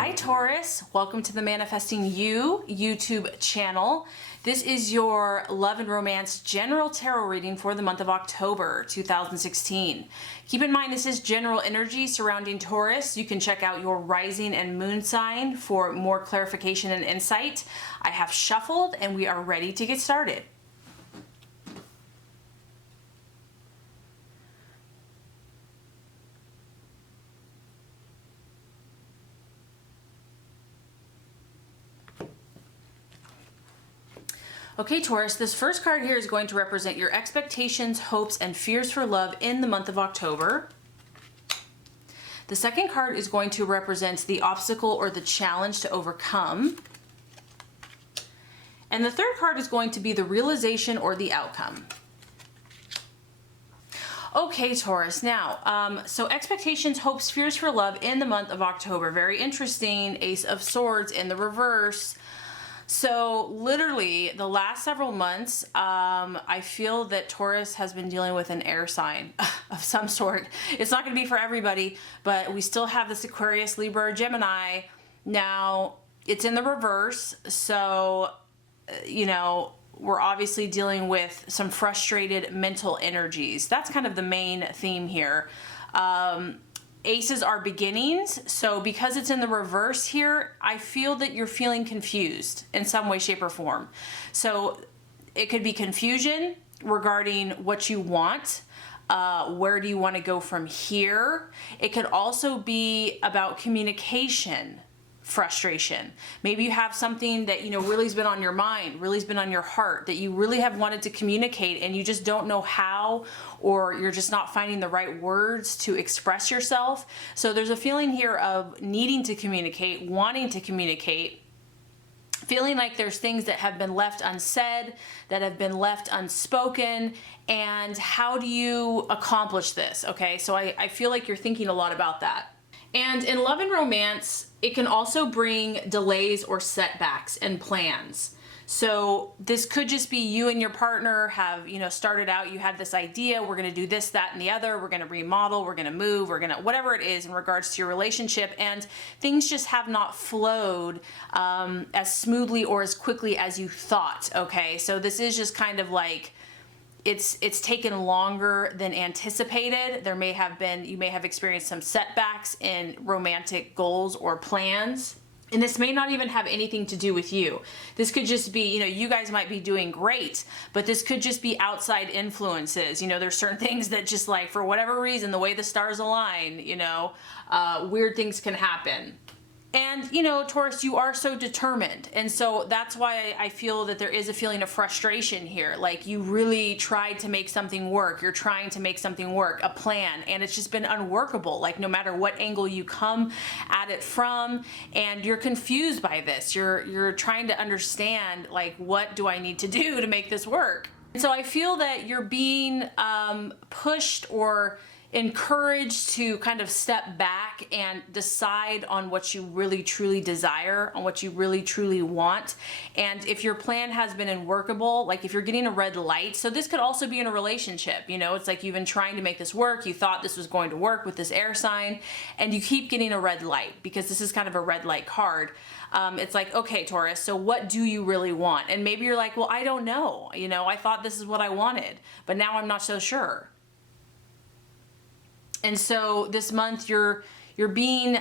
Hi Taurus, welcome to the Manifesting You YouTube channel. This is your love and romance general tarot reading for the month of October 2016. Keep in mind this is general energy surrounding Taurus. You can check out your rising and moon sign for more clarification and insight. I have shuffled and we are ready to get started. Okay, Taurus, this first card here is going to represent your expectations, hopes, and fears for love in the month of October. The second card is going to represent the obstacle or the challenge to overcome. And the third card is going to be the realization or the outcome. Okay, Taurus, now, so expectations, hopes, fears for love in the month of October. Very interesting. Ace of Swords in the reverse. So literally the last several months, I feel that Taurus has been dealing with an air sign of some sort. It's not going to be for everybody, but we still have this Aquarius, Libra, Gemini. Now it's in the reverse. So, you know, we're obviously dealing with some frustrated mental energies. That's kind of the main theme here. Aces are beginnings, so because it's in the reverse here, I feel that you're feeling confused in some way, shape, or form. So it could be confusion regarding what you want. Where do you want to go from here? It could also be about communication frustration. Maybe you have something that, you know, really has been on your mind, really has been on your heart, that you really have wanted to communicate and you just don't know how, or you're just not finding the right words to express yourself. So there's a feeling here of needing to communicate, wanting to communicate, feeling like there's things that have been left unsaid, that have been left unspoken, and how do you accomplish this? Okay, so I feel like you're thinking a lot about that. And in love and romance, it can also bring delays or setbacks and plans. So this could just be you and your partner have, you know, started out, you had this idea, we're going to do this, that, and the other, we're going to remodel, we're going to move, we're going to, whatever it is in regards to your relationship, and things just have not flowed as smoothly or as quickly as you thought, okay? So this is just kind of like, it's taken longer than anticipated. There may have been, you may have experienced some setbacks in romantic goals or plans. And this may not even have anything to do with you. This could just be, you know, you guys might be doing great, but this could just be outside influences. You know, there's certain things that just like, for whatever reason, the way the stars align, you know, weird things can happen. And, you know, Taurus, you are so determined. And so that's why I feel that there is a feeling of frustration here. Like you really tried to make something work. You're trying to make something work, a plan, and it's just been unworkable. Like no matter what angle you come at it from, and you're confused by this. You're trying to understand, like, what do I need to do to make this work? And so I feel that you're being pushed or encouraged to kind of step back and decide on what you really truly desire, on what you really truly want. And if your plan has been unworkable, like if you're getting a red light, so this could also be in a relationship, you know, it's like you've been trying to make this work, you thought this was going to work with this air sign, and you keep getting a red light because this is kind of a red light card. It's like, okay, Taurus, so what do you really want? And maybe you're like, well, I don't know, you know, I thought this is what I wanted, but now I'm not so sure. And so this month you're being,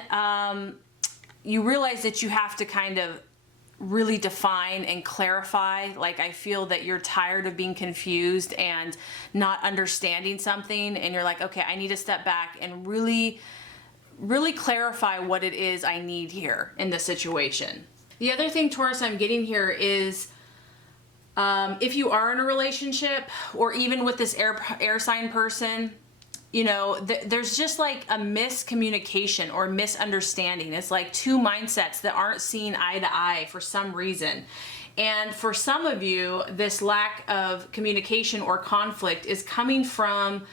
you realize that you have to kind of really define and clarify. Like I feel that you're tired of being confused and not understanding something. And you're like, okay, I need to step back and really clarify what it is I need here in this situation. The other thing, Taurus, I'm getting here is, if you are in a relationship or even with this air sign person, you know, there's just like a miscommunication or misunderstanding. It's like two mindsets that aren't seeing eye to eye for some reason. And for some of you, this lack of communication or conflict is coming from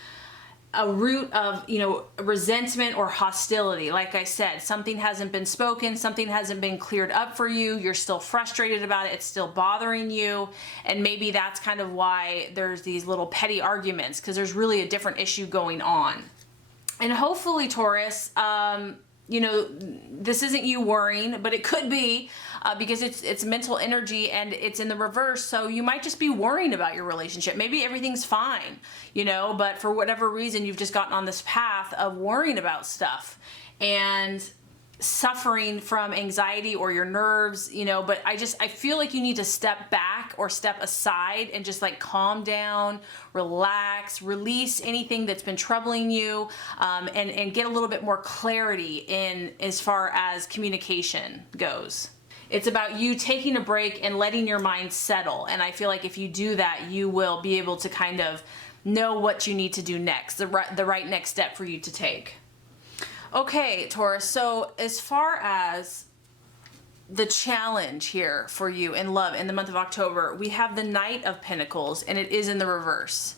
a root of, you know, resentment or hostility. Like I said, something hasn't been spoken, something hasn't been cleared up for you, you're still frustrated about it, it's still bothering you, and maybe that's kind of why there's these little petty arguments, because there's really a different issue going on. And hopefully, Taurus, this isn't you worrying, but it could be because it's mental energy and it's in the reverse. So you might just be worrying about your relationship. Maybe everything's fine, but for whatever reason, you've just gotten on this path of worrying about stuff and suffering from anxiety or your nerves, but I feel like you need to step back or step aside and just like calm down, relax, release anything that's been troubling you, and get a little bit more clarity in as far as communication goes. It's about you taking a break and letting your mind settle. And I feel like if you do that, you will be able to kind of know what you need to do next, the right next step for you to take. Okay, Taurus, so as far as the challenge here for you in love in the month of October, we have the Knight of Pentacles, and it is in the reverse.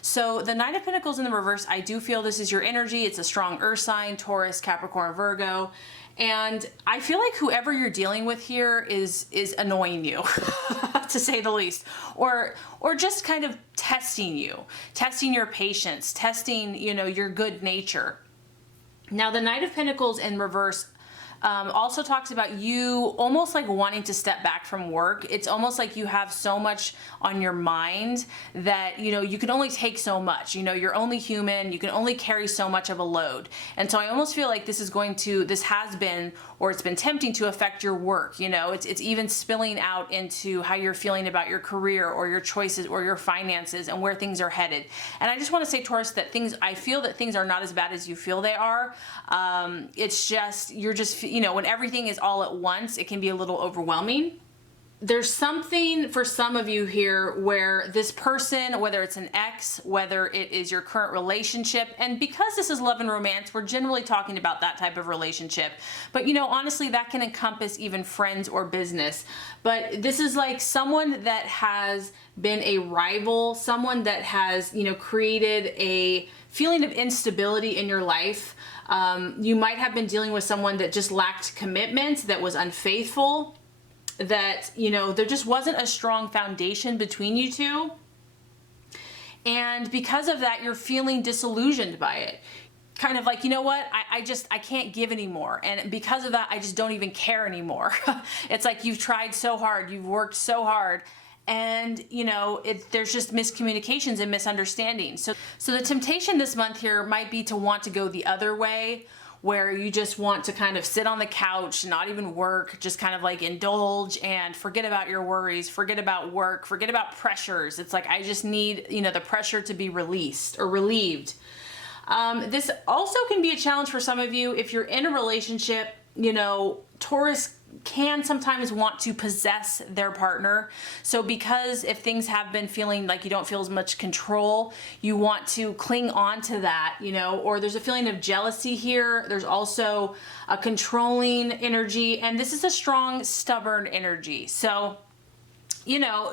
So the Knight of Pentacles in the reverse, I do feel this is your energy. It's a strong earth sign, Taurus, Capricorn, Virgo. And I feel like whoever you're dealing with here is annoying you, to say the least, or just kind of testing you, testing your patience, testing, your good nature. Now, the Knight of Pentacles in reverse also talks about you almost like wanting to step back from work. It's almost like you have so much on your mind that, you can only take so much. You're only human. You can only carry so much of a load. And so I almost feel like this has been, or it's been tempting to affect your work. It's even spilling out into how you're feeling about your career or your choices or your finances and where things are headed. And I just want to say, Taurus, that I feel that things are not as bad as you feel they are. It's just, when everything is all at once, it can be a little overwhelming. There's something for some of you here where this person, whether it's an ex, whether it is your current relationship, and because this is love and romance, we're generally talking about that type of relationship. But honestly, that can encompass even friends or business. But this is like someone that has been a rival, someone that has, created a feeling of instability in your life. You might have been dealing with someone that just lacked commitment, that was unfaithful, that, there just wasn't a strong foundation between you two. And because of that, you're feeling disillusioned by it. Kind of like, I can't give anymore. And because of that, I just don't even care anymore. It's like you've tried so hard, you've worked so hard, and there's just miscommunications and misunderstandings. So the temptation this month here might be to want to go the other way, where you just want to kind of sit on the couch, not even work, just kind of like indulge and forget about your worries, forget about work, forget about pressures. It's like, I just need, the pressure to be released or relieved. This also can be a challenge for some of you if you're in a relationship. Taurus can sometimes want to possess their partner. So because if things have been feeling like you don't feel as much control, you want to cling on to that, or there's a feeling of jealousy here. There's also a controlling energy, and this is a strong, stubborn energy. So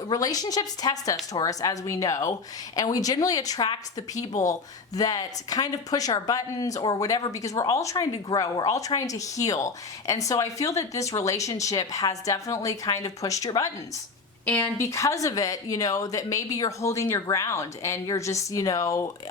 relationships test us, Taurus, as we know, and we generally attract the people that kind of push our buttons or whatever, because we're all trying to grow, we're all trying to heal. And so I feel that this relationship has definitely kind of pushed your buttons. And because of it, that maybe you're holding your ground and you're just,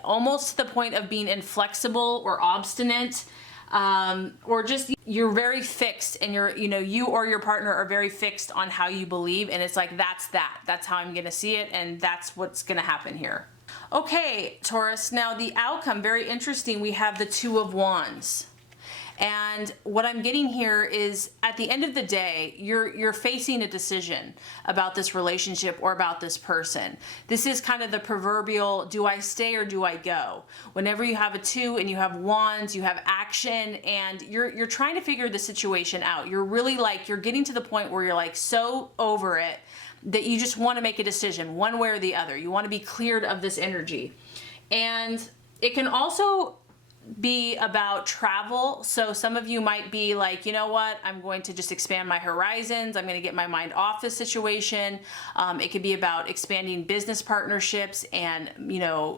almost to the point of being inflexible or obstinate. Or just you're very fixed, and you or your partner are very fixed on how you believe, and it's like, that's how I'm gonna see it, and that's what's gonna happen here. Okay, Taurus, now the outcome, very interesting. We have the Two of Wands. And what I'm getting here is, at the end of the day, you're facing a decision about this relationship or about this person. This is kind of the proverbial, do I stay or do I go? Whenever you have a two and you have wands, you have action, and you're trying to figure the situation out. You're really you're getting to the point where you're like so over it that you just want to make a decision one way or the other. You want to be cleared of this energy. And it can also be about travel. So some of you might be like, you know what, I'm going to just expand my horizons. I'm going to get my mind off this situation. It could be about expanding business partnerships and,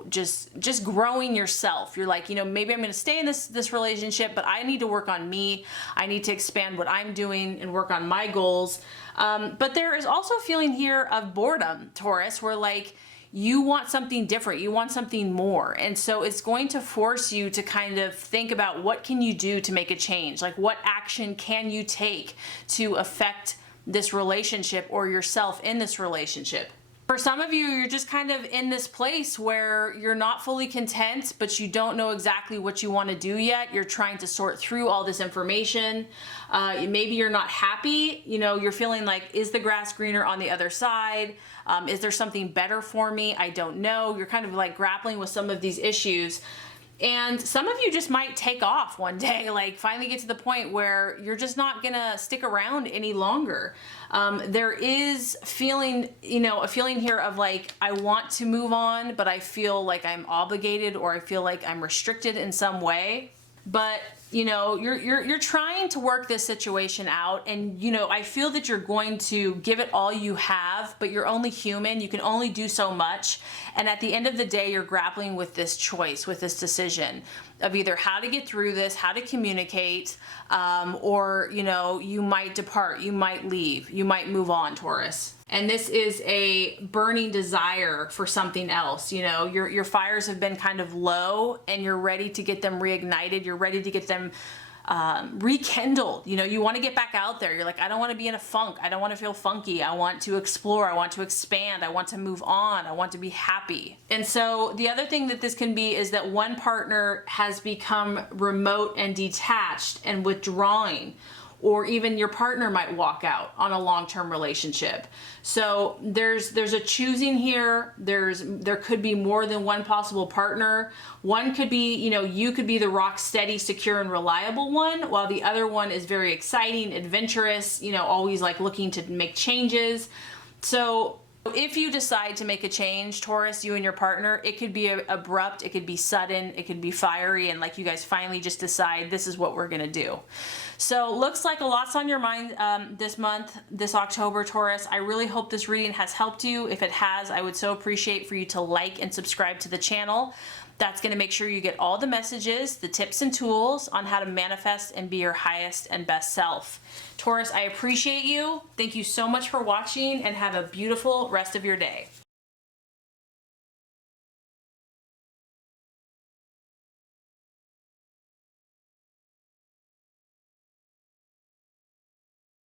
just growing yourself. You're like, maybe I'm going to stay in this relationship, but I need to work on me. I need to expand what I'm doing and work on my goals. But there is also a feeling here of boredom, Taurus, where you want something different, you want something more. And so it's going to force you to kind of think about what can you do to make a change? Like, what action can you take to affect this relationship or yourself in this relationship? For some of you, you're just kind of in this place where you're not fully content, but you don't know exactly what you want to do yet. You're trying to sort through all this information. Maybe you're not happy. You know, you're feeling like, is the grass greener on the other side? Is there something better for me? I don't know. You're kind of like grappling with some of these issues. And some of you just might take off one day, like finally get to the point where you're just not gonna stick around any longer. There is feeling, you know, a feeling here of like, I want to move on, but I feel like I'm obligated, or I feel like I'm restricted in some way. But you know, you're trying to work this situation out, and you know, I feel that you're going to give it all you have, but you're only human. You can only do so much. And at the end of the day, you're grappling with this choice, with this decision of either how to get through this, how to communicate, or you know, you might depart, you might leave, you might move on, Taurus. And this is a burning desire for something else. You know, your fires have been kind of low, and you're ready to get them reignited. You're ready to get them rekindled. You know, you want to get back out there. You're like, I don't want to be in a funk. I don't want to feel funky. I want to explore. I want to expand. I want to move on. I want to be happy. And so the other thing that this can be is that one partner has become remote and detached and withdrawing, or even your partner might walk out on a long-term relationship. So there's a choosing here. There could be more than one possible partner. One could be, you know, you could be the rock steady, secure, and reliable one, while the other one is very exciting, adventurous, you know, always like looking to make changes. So if you decide to make a change, Taurus, you and your partner, it could be abrupt, it could be sudden, it could be fiery, and like you guys finally just decide this is what we're gonna do. So looks like a lot's on your mind this month, this October, Taurus. I really hope this reading has helped you. If it has, I would so appreciate for you to like and subscribe to the channel. That's going to make sure you get all the messages, the tips and tools on how to manifest and be your highest and best self. Taurus, I appreciate you. Thank you so much for watching, and have a beautiful rest of your day.